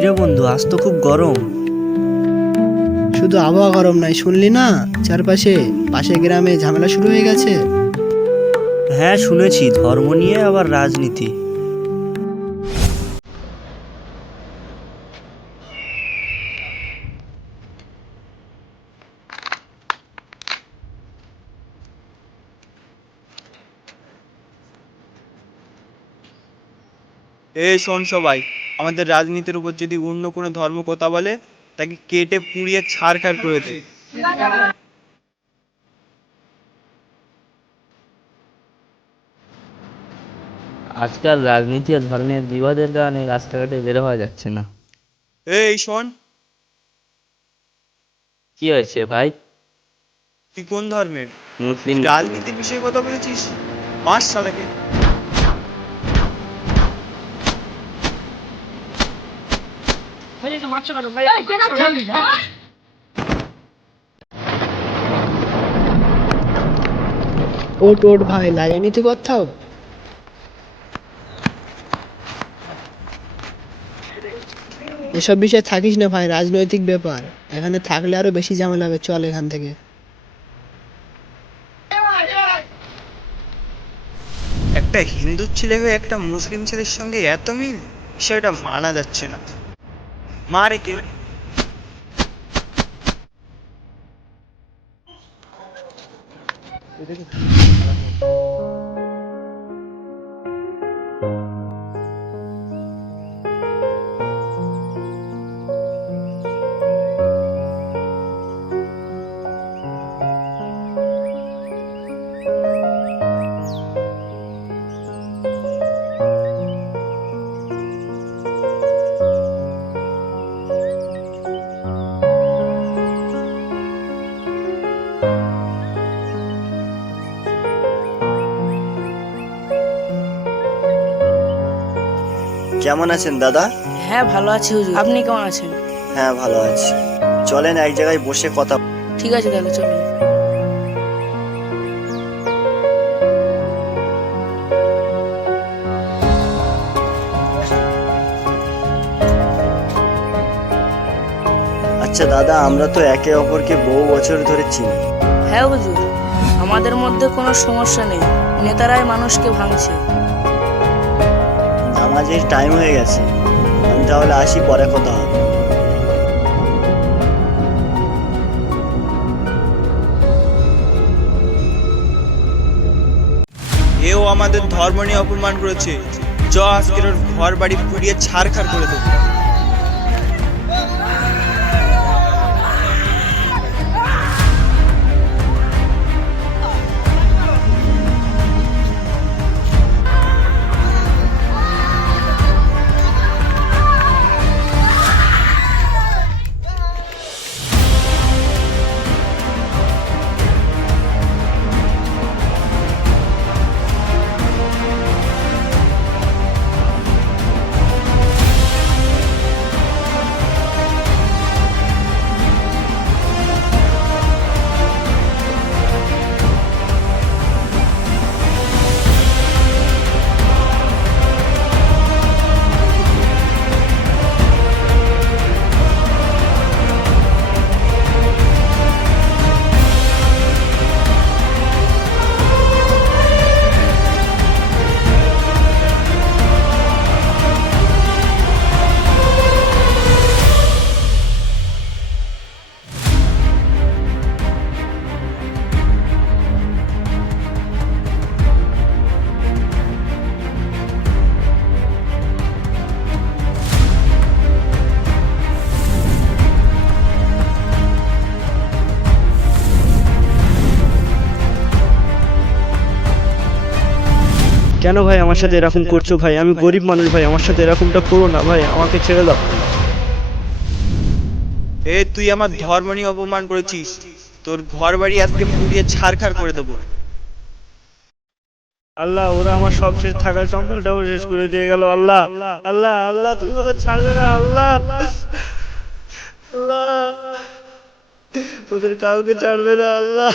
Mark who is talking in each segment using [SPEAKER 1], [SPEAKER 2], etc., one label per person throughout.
[SPEAKER 1] আজ তো খুব গরম।
[SPEAKER 2] শুধু আবহাওয়া গরম নাই শুনলি না? চারপাশে পাশে গ্রামে ঝামেলা শুরু হয়ে গেছে?
[SPEAKER 1] হ্যাঁ শুনেছি ধর্ম নিয়ে আবার রাজনীতি।
[SPEAKER 3] এই শোন সবাই আমাদের রাজনীতির উপর যদি অন্য কোনো ধর্ম কথা বলে তাকে কেটে পুড়িয়ে ছাড়খাড় করে দে
[SPEAKER 4] আজকাল রাজনীতি আর ধর্মের বিবাদের কারণে রাস্তাঘাটে বের হওয়া যাচ্ছে না।
[SPEAKER 3] এই শোন।
[SPEAKER 4] কি হয়েছে ভাই?
[SPEAKER 3] তুই কোন ধর্মের?
[SPEAKER 4] মুসলিম
[SPEAKER 3] রাজনীতির বিষয়ে কথা বলেছিস? পাঁচ সালাকে।
[SPEAKER 2] ওট ওট ভাই লাগিয়ে নিতে কোথাও এসব বিষয়ে থাকিস না ভাই রাজনৈতিক ব্যাপার। এখানে থাকলে আরও বেশি ঝামেলা হবে চল এখান থেকে।
[SPEAKER 3] একটা হিন্দু ছেলে হয়ে একটা মুসলিম ছেলের সঙ্গে এত মিল সেটা মানা যাচ্ছে না। মারে কে
[SPEAKER 1] কেমন আছেন দাদা?
[SPEAKER 5] হ্যাঁ ভালো আছি হুজুর। আপনি কেমন আছেন?
[SPEAKER 1] হ্যাঁ ভালো আছি। চলেন এক জায়গায় বসে কথা
[SPEAKER 5] ঠিক আছে তাহলে চলুন।
[SPEAKER 1] আচ্ছা দাদা আমরা তো একে অপরকে বহু বছর ধরে চিনি।
[SPEAKER 5] হ্যাঁ হুজুর আমাদের মধ্যে কোনো সমস্যা নেই। নেতারাই মানুষকে ভাঙছে।
[SPEAKER 1] নামাজের টাইম হয়ে গেছে। আমি তাহলে আসি, পরে কথা হবে।
[SPEAKER 3] এও আমাদের ধর্ম নিয়ে অপমান করেছে জ আজকের ঘর বাড়ি পুড়িয়ে ছাড়খাড় করে দেবো।
[SPEAKER 6] কেন ভাই আমার সাথে এরকম করছ ভাই? আমি গরিব মানুষ ভাই আমার সাথে এরকমটা করো না ভাই আমাকে ছেড়ে দাও।
[SPEAKER 3] এ তুই আমার ধর্ম নিয়ে অপমান করেছিস। তোর ঘর বাড়ি আজকে পুড়িয়ে ছাড়খাড় করে দেবো।
[SPEAKER 6] আল্লাহ ওরা আমার সব শেষ থাকার সম্পলটাও শেষ করে দিয়ে গেল আল্লাহ। আল্লাহ আল্লাহ তুমি ওকে ছাড়বে না আল্লাহ। আল্লাহ। ওদের কাউকে ছাড়বে না আল্লাহ।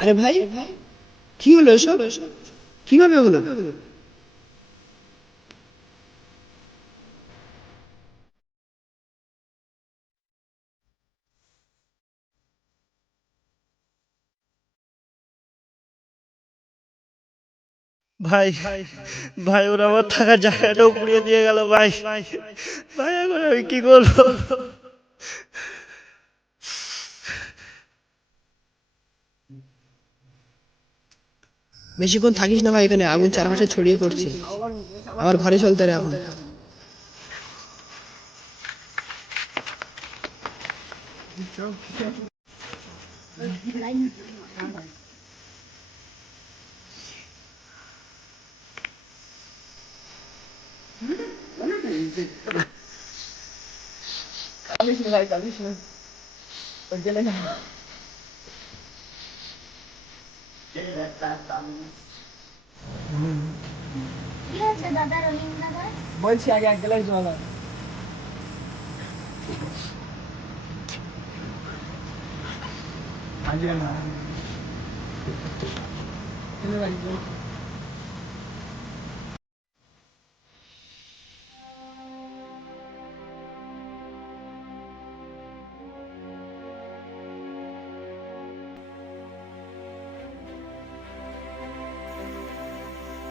[SPEAKER 2] আরে ভাই, কি হলো এসব? কীভাবে হলো?
[SPEAKER 6] ভাই ভাই, ওরা আমার থাকার জায়গাটাও পুড়িয়ে দিয়ে গেল, ভাই। ভাই, এখন আমি কি করব?
[SPEAKER 2] বেশিক্ষণ থাকিস না ভাই এখানে, আগুন চারপাশে ছড়িয়ে পড়ছে। আমার ঘরে চলতে রে এখন।
[SPEAKER 7] কি হয়েছে দাদা রহিম দাদা
[SPEAKER 2] বলছি আগে এক গ্লাস জল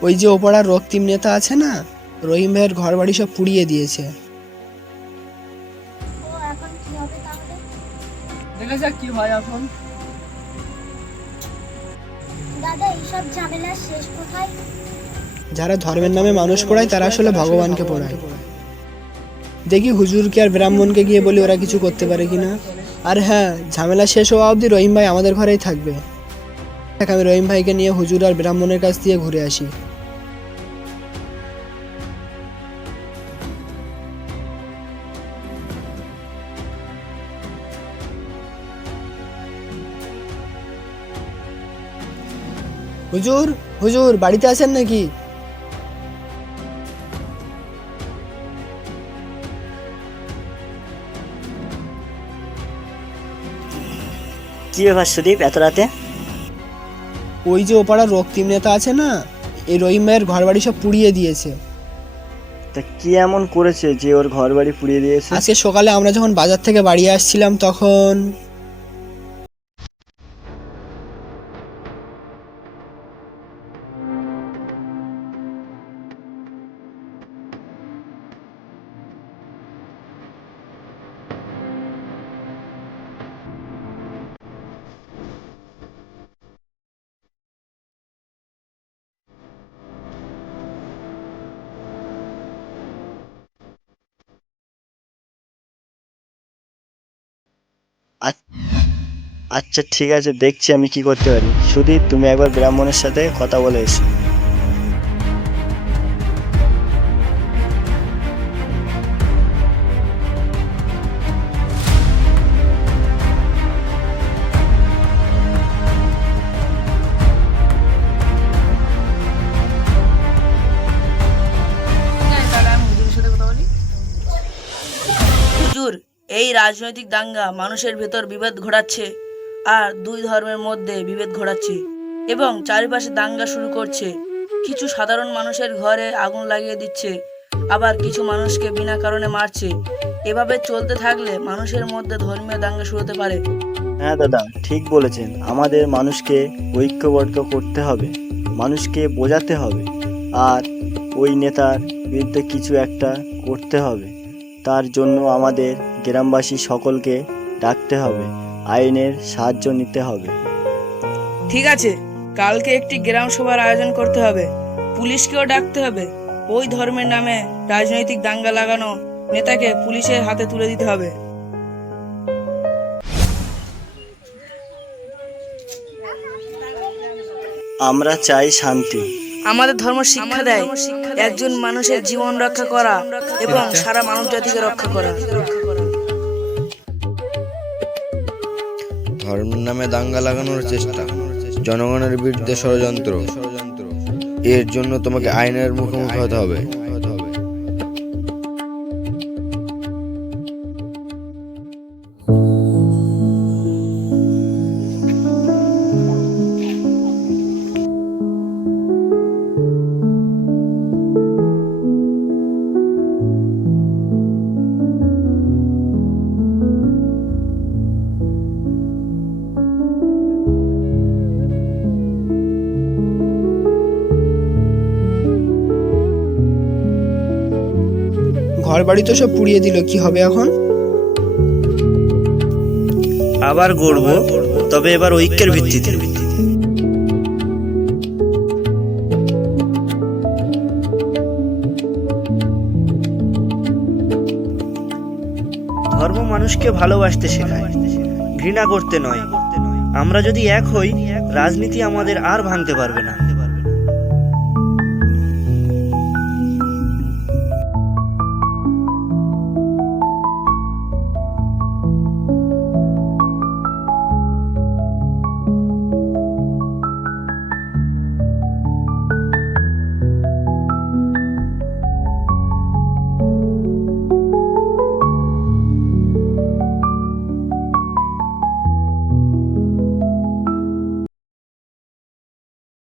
[SPEAKER 2] ওই যে ওপাড়ার রক্তিম নেতা আছে না রহিম ভাইয়ের ঘর বাড়ি সব পুড়িয়ে দিয়েছে।
[SPEAKER 7] ও এখন কি হবে তাহলে?
[SPEAKER 2] দেখা যাক কি হয় এখন।
[SPEAKER 7] দাদা এইসব ঝামেলার শেষ কোথায়?
[SPEAKER 2] যারা ধর্মের নামে মানুষ পড়ায় তারা আসলে ভগবানকে পড়ায়। দেখি হুজুরকে আর ব্রাহ্মণকে গিয়ে বলি ওরা কিছু করতে পারে কিনা। আর হ্যাঁ ঝামেলা শেষ হওয়া অবধি রহিম ভাই আমাদের ঘরেই থাকবে। দেখ আমি রহিম ভাইকে নিয়ে হুজুর আর ব্রাহ্মণের কাছ দিয়ে ঘুরে আসি। হুজুর হুজুর বাড়িতে আছেন নাকি?
[SPEAKER 1] কি ব্যাপার সুদীপ এত রাতে?
[SPEAKER 2] ওই যে ওপাড়ার রক্তিম নেতা আছে না এই রহিম ভাইয়ের ঘর বাড়ি সব পুড়িয়ে দিয়েছে।
[SPEAKER 1] তা কি এমন করেছে যে ওর ঘর বাড়ি পুড়িয়ে দিয়েছে?
[SPEAKER 2] আজকে সকালে আমরা যখন বাজার থেকে বাড়ি আসছিলাম তখন
[SPEAKER 1] আচ্ছা ঠিক আছে, দেখছি আমি কি করতে পারি। সুদীপ, তুমি একবার ব্রাহ্মণের সাথে কথা বলে এসো।
[SPEAKER 5] এই রাজনৈতিক দাঙ্গা মানুষের ভেতর বিভেদ ঘটাচ্ছে আর দুই ধর্মের মধ্যে বিভেদ ঘটাচ্ছে এবং চারিপাশে দাঙ্গা শুরু করছে। কিছু সাধারণ মানুষের ঘরে আগুন লাগিয়ে দিচ্ছে, আবার কিছু মানুষকে বিনা কারণে মারছে। এভাবে চলতে থাকলে মানুষের মধ্যে ধর্মীয় দাঙ্গা শুরু হতে পারে।
[SPEAKER 1] হ্যাঁ দাদা, ঠিক বলেছেন। আমাদের মানুষকে ঐক্যবদ্ধ করতে হবে, মানুষকে বোঝাতে হবে, আর ওই নেতার বিরুদ্ধে কিছু একটা করতে হবে। তার জন্য আমাদের গ্রামবাসী সকলকে ডাকতে হবে আইনের সাহায্য নিতে হবে।
[SPEAKER 5] ঠিক আছে কালকে একটি গ্রাম সভার আয়োজন করতে হবে। পুলিশকেও ডাকতে হবে। ওই ধর্মের নামে রাজনৈতিক দাঙ্গা লাগানো নেতাকে পুলিশের হাতে তুলে দিতে হবে।
[SPEAKER 1] আমরা চাই শান্তি।
[SPEAKER 5] আমাদের ধর্ম শিক্ষা দেয়। একজন মানুষের জীবন রক্ষা করা এবং সারা মানব জাতিকে রক্ষা করা।
[SPEAKER 8] ধর্মের নামে দাঙ্গা লাগানোর চেষ্টা, জনগণের বিরুদ্ধে ষড়যন্ত্র। এর জন্য তোমাকে আইনের মুখোমুখি হতে হবে।
[SPEAKER 2] ঘর বাড়ি তো সব পুড়িয়ে দিল, কি হবে এখন?
[SPEAKER 6] আবার গড়বো, তবে এবার ঐক্যের ভিত্তিতে। ধর্ম মানুষকে ভালোবাসতে শেখায়, ঘৃণা করতে নয়। আমরা যদি এক হই, রাজনীতি আমাদের আর ভাঙতে পারবে না।